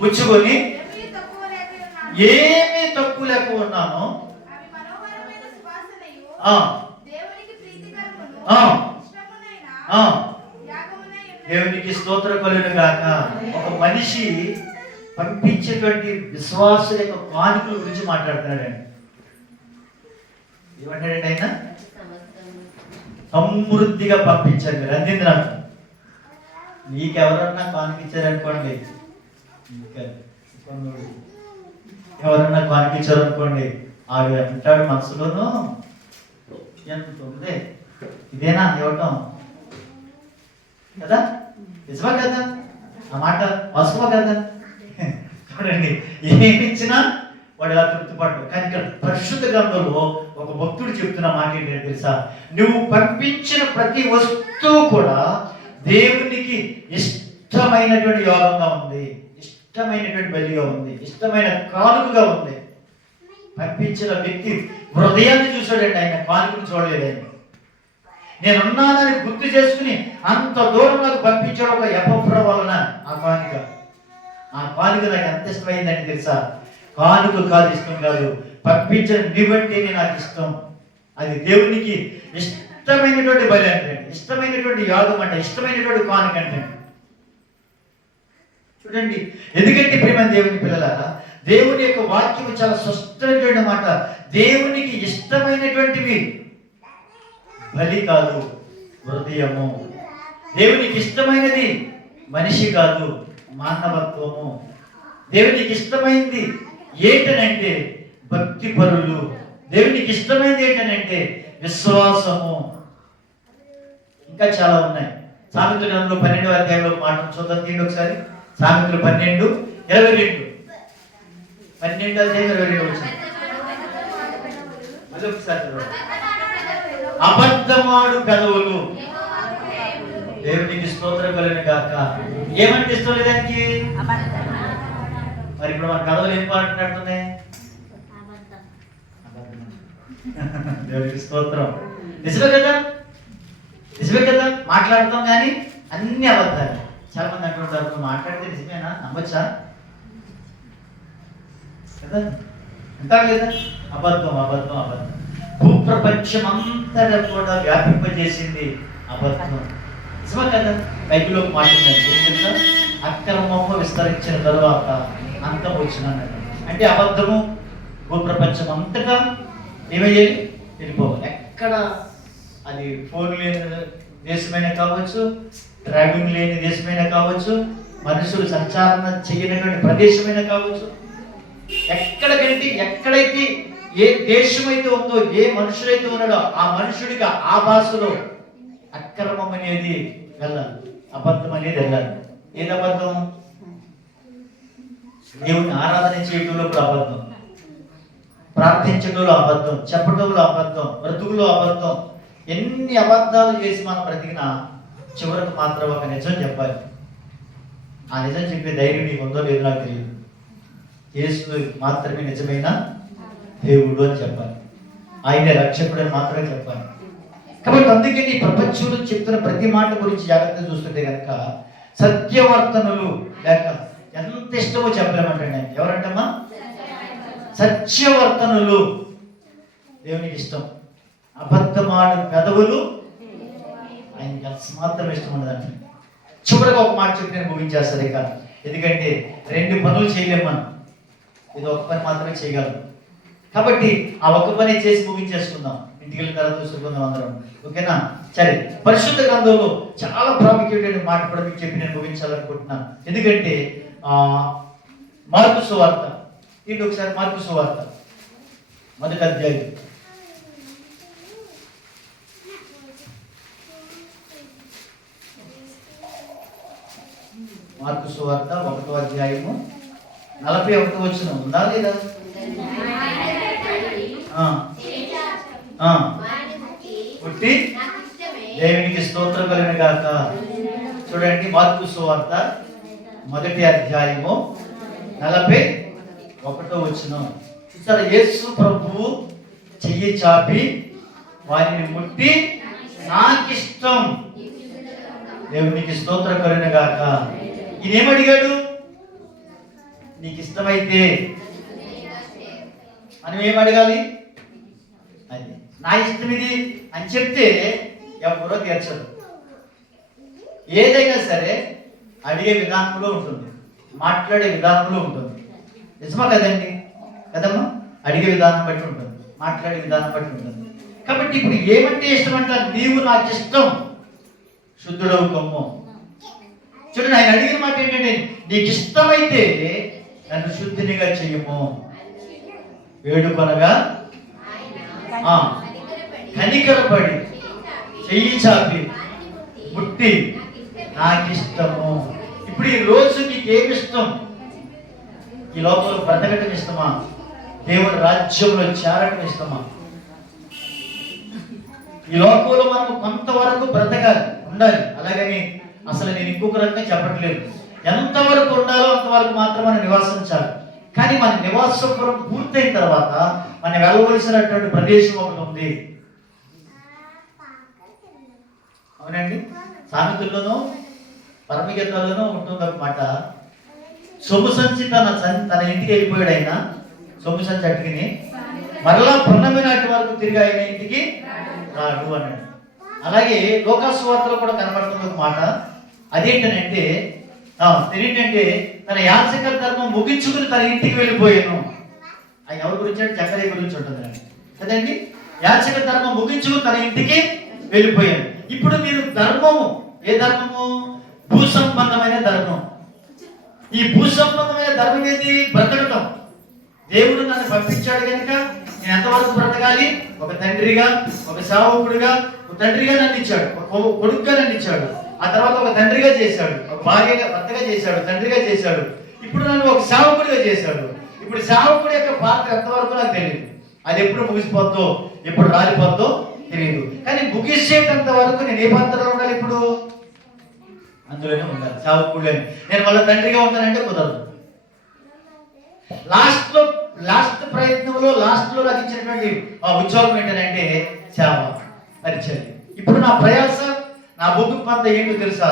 పుచ్చుకొని ఏమీ తక్కువ లేక ఉన్నాను. దేవునికి స్తోత్రం కలుగును గాక. ఒక మనిషి పంపించేటువంటి విశ్వాసుల యొక్క కానుకల గురించి మాట్లాడుతున్నాడండి. ఏమంటాడండి ఆయన? సమృద్ధిగా పంపించారు. మీరు అందింది నాకు. నీకెవరన్నా కానుకిచ్చారనుకోండి, ఎవరన్నా కానుకిచ్చారనుకోండి, ఆవిడ అంటాడు మనసులోనూ, ఎంత ఉంది, ఇదేనా ఇవ్వటం కదా? నిజమా కదా? ఆ మాట వాస్తవా కదా? చూడండి, ఏమి ఇచ్చినా వాడు ఎలా తృప్తిపడ్డాడు. కానీ ఇక్కడ పరిశుద్ధ గ్రంథంలో ఒక భక్తుడు చెప్తున్న మాట ఏంటంటే తెలుసా? నువ్వు పంపించిన ప్రతి వస్తువు కూడా దేవునికి ఇష్టమైనటువంటి యోగంగా ఉంది, ఇష్టమైనటువంటి బలిగా ఉంది, ఇష్టమైన కానుకగా ఉంది. పంపించిన వ్యక్తి హృదయాన్ని చూశాడండి, ఆయన కానుకను చూడలేదు. ఆయన నేనున్నానని గుర్తు చేసుకుని అంత దూరం నాకు పంపించాడు ఒక ఎపఫ్ర వలన. ఆ కానుక నాకు ఎంత ఇష్టమైందని తెలుసా? కానుక కాదు, ఇష్టం కాదు, పంపించిన నీవంటేనే నాకు ఇష్టం. అది దేవునికి ఇష్టమైనటువంటి బలి అంటే, ఇష్టమైనటువంటి యాగం అంటే, ఇష్టమైనటువంటి కానుక అంటే. చూడండి, ఎందుకంటే ప్రేమ దేవుని పిల్లలారా, దేవుని యొక్క వాక్యం చాలా స్పష్టమైనటువంటి మాట. దేవునికి ఇష్టమైనటువంటివి బలి కాదు, హృదయము. దేవునికి ఇష్టమైనది మనిషి కాదు, మానవత్వము. దేవునికి ఇష్టమైంది ఏంటనంటే భక్తి పరులు. దేవునికి ఇష్టమైనది ఏంటనంటే విశ్వాసము. ఇంకా చాలా ఉన్నాయి. సామెతల గ్రంథంలో 12వ అధ్యాయంలో మాట చూద్దాం. తీయండి ఒకసారి. సామెతలు 12:22. 12వ అధ్యాయం 22 వచ్చింది. మళ్ళీ ఒకసారి. అబద్ధమాడు పెదవులు దేవునికి స్తోత్రం కలుగును గాక. ఏమంటే ఇష్టం లేదానికి? మరి ఇప్పుడు మన కథలు ఏం మాట్లాడుతున్నాయి? దేవునికి స్తోత్రం. నిజమే కదా? నిజమే కదా? మాట్లాడతాం కానీ అన్ని అబద్ధాలు. చాలా మంది అంటుంటారు, మాట్లాడితే నిజమేనా, నమ్మొచ్చా కదా? అంటారు లేదా? అబద్ధం అబద్ధం అబద్ధం. భూప్రపంచం అంతటా కూడా వ్యాపింపజేసింది అబద్ధం. నిజమా కదా? బైబిల్లో మాట్లాడింది ఏం తెలుసా? అక్రమము విస్తరించిన తరువాత అంతం వచ్చినట్టు. అంటే అబద్ధము భూప్రపంచం అంతటా ఏమయ్యేది? వెళ్ళిపోవాలి. ఎక్కడ అది ఫోన్ లేని దేశమైనా కావచ్చు, డ్రైవింగ్ లేని దేశమైనా కావచ్చు, మనుషులు సంచారణ చేయనటువంటి ప్రదేశమైనా కావచ్చు, ఎక్కడైతే ఏ దేశమైతే ఉందో, ఏ మనుషులైతే ఉన్నాడో ఆ మనుషుడికి ఆ భాషలో అక్రమం అనేది వెళ్ళాలి, అబద్ధం అనేది వెళ్ళాలి. ఏది అబద్ధం? దేవుని ఆరాధన చేయటంలో కూడా అబద్ధం, ప్రార్థించడంలో అబద్ధం, చెప్పడంలో అబద్ధం, బ్రతుకులో అబద్ధం. ఎన్ని అబద్ధాలు చేసి మనం బ్రతికినా చివరికి మాత్రం ఒక నిజం చెప్పాలి. ఆ నిజం చెప్పే ధైర్యం నీకు ఉందో లేదో నాకు తెలియదు. యేసు మాత్రమే నిజమైన దేవుడు అని చెప్పాలి, ఆయనే రక్షకుడు అని మాత్రమే చెప్పాలి. కాబట్టి అందుకే నీ ప్రపంచంలో చెప్తున్న ప్రతి మాట గురించి జాగ్రత్తగా చూస్తుంటే కనుక సత్యవర్తనులు లేక ఎంత ఇష్టమో చెప్పలేమంటండి ఆయన. ఎవరంటమ్మా? సత్యవర్తనులు దేవునికి ఇష్టం. అబద్ధమాడు పెదవులు ఆయనకి మాత్రం ఇష్టం ఉండదండి. చివరిగా ఒక మాట చెప్పి నేను ముగించేస్తాను ఇక. ఎందుకంటే 2 పనులు చేయలేము మనం, ఇది ఒక పని మాత్రమే చేయగలం. కాబట్టి ఆ ఒక పని చేసి ముగించేసుకుందాం, ఇంటికి వెళ్ళిన తర్వాత చూసుకుందాం అందరం. ఓకేనా? సరే, పరిశుద్ధ గ్రంథంలో చాలా ప్రాముఖ్యమైన మాట కూడా మీకు చెప్పి నేను ముగించాలనుకుంటున్నాను. ఎందుకంటే మార్కు సువార్త, ఇంటి ఒకసారి మార్కు సువార్త 1వ అధ్యాయం. మార్కు సువార్త 1వ అధ్యాయము 41వ వచనం ఉందా లేదా? పుట్టి దేవునికి స్తోత్రం కలుగును గాక. చూడండి, మార్కు సువార్త 1వ అధ్యాయము 41వ వచనం. చూసారా? యేసు ప్రభువు చెయ్యి చాపి వారిని ముట్టి నాకిష్టం, దేవునికి స్తోత్రం కలుగును గాక. ఈయనేమడిగాడు? నీకు ఇష్టమైతే మనం ఏం అడగాలి? అది నా ఇష్టం ఇది అని చెప్తే ఎవరో తీర్చరు. ఏదైనా సరే అడిగే విధానంలో ఉంటుంది, మాట్లాడే విధానంలో ఉంటుంది. నిజమా కదండి? కదమ్మా? అడిగే విధానం బట్టి ఉంటుంది, మాట్లాడే విధానం బట్టి ఉంటుంది. కాబట్టి ఇప్పుడు ఏమంటే ఇష్టం అంట? నీవు నాకు ఇష్టం, శుద్ధుడవు కొమ్ము. చూడండి, ఆయన అడిగిన మాట ఏంటంటే, నీకు ఇష్టమైతే నన్ను శుద్ధినిగా చెయ్యము. వేడుకొనగా కనికరపడి చెయ్యి చాపి ముట్టి నాకు ఇష్టము. ఇప్పుడు ఈ రోజు నీకు ఏమి ఇష్టం? ఈ లోపల బ్రతకటం ఇష్టమా? దేవుని రాజ్యంలో చేరటం ఇష్టమా? ఈ లోకంలో మనం కొంతవరకు బ్రతకాలి, ఉండాలి. అలాగని అసలు నేను ఇంకొక రకంగా చెప్పట్లేదు. ఎంతవరకు ఉండాలో అంతవరకు మాత్రం మనం నివాసించాలి. కానీ మన నివాసం పూర్తయిన తర్వాత మనం వెళ్ళవలసినటువంటి ప్రదేశం ఒకటి ఉంది. అవునండి, సామెతల్లోనూ పరమగీతాల్లోనూ ఉంటుంది ఒక మాట. సొమ్ము సంచి తన ఇంటికి వెళ్ళిపోయాడు. ఆయన సొమ్ము సంచి అట్టుకుని మరలా పున్నమి నాటి వరకు తిరిగి ఆయన ఇంటికి రాడు అన్నాడు. అలాగే లోకాసు వార్తలో కూడా కనబడుతుంది ఒక మాట. అదేంటనంటే తన యాచక ధర్మం ముగించుకుని తన ఇంటికి వెళ్ళిపోయాను. అది ఎవరి గురించి అంటే జకరియా గురించి ఉంటుంది కదండి. యాచక ధర్మం ముగించుకుని తన ఇంటికి వెళ్ళిపోయాను. ఇప్పుడు మీరు ధర్మము, ఏ ధర్మము? భూ సంబంధమైన ధర్మం. ఈ భూ సంబంధమైన ధర్మం ఏది? బ్రతకటం. దేవుడు నన్ను పంపించాడు కనుక నేను ఎంతవరకు బ్రతకాలి? ఒక తండ్రిగా, ఒక సేవకుడిగా. ఒక తండ్రిగా నన్ను ఇచ్చాడు, ఒక కొడుకుగా నన్ను ఇచ్చాడు. ఆ తర్వాత ఒక తండ్రిగా చేశాడు, ఒక భార్యగా, భర్తగా చేశాడు, తండ్రిగా చేశాడు. ఇప్పుడు నన్ను ఒక సేవకుడిగా చేశాడు. ఇప్పుడు సేవకుడి యొక్క పాత్ర ఎంతవరకు నాకు తెలియదు. అది ఎప్పుడు ముగిసిపోద్దో, ఎప్పుడు రాలిపోద్దో తెలియదు. కానీ ముగిసేటంత వరకు నేను ఏ పాత్రలో ఉండాలి? ఇప్పుడు అందులోనే ఉండాలి, సేవకుడిని. నేను వాళ్ళ తండ్రిగా ఉంటానంటే కుదరదు. లాస్ట్ ప్రయత్నంలో లాస్ట్లో నాకు ఇచ్చినటువంటి ఉద్యోగం ఏంటంటే సేవ, పరిచయం. ఇప్పుడు నా ప్రయాస, నా బొగ్గు పంత ఏంటో తెలుసా?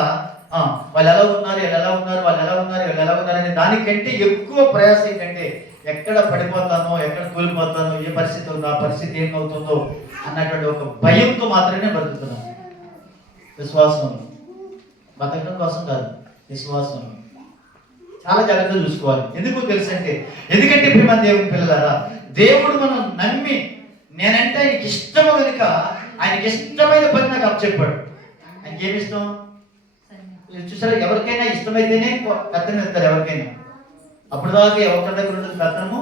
వాళ్ళు ఎలా ఉన్నారు, వీళ్ళు ఎలా ఉన్నారు, వాళ్ళు ఎలా ఉన్నారు, వీళ్ళు ఎలా ఉన్నారు అనే దానికంటే ఎక్కువ ప్రయాస ఏంటంటే ఎక్కడ పడిపోతానో, ఎక్కడ కూలిపోతానో, ఏ పరిస్థితి ఉందో, ఆ పరిస్థితి ఏమవుతుందో అన్నటువంటి ఒక భయంతో మాత్రమే బతుకుతున్నాను. విశ్వాసం బతకడం కోసం కాదు, విశ్వాసం. చాలా జాగ్రత్తగా చూసుకోవాలి. ఎందుకు తెలుసు అంటే, ఎందుకంటే ప్రేమ దేవుని పిల్లలారా, దేవుడు మనం నమ్మి నేనంటే ఆయనకి ఇష్టము కనుక ఆయనకి ఇష్టమైన పని నాకు అప్పచెప్పాడు. ఆయనకి ఏమి ఇష్టం? చూసారా, ఎవరికైనా ఇష్టమైతేనే కత్తెరం ఎత్తారు. ఎవరికైనా అప్పుడు దాకా ఎవరి దగ్గర ఉంటుంది కత్తెరము?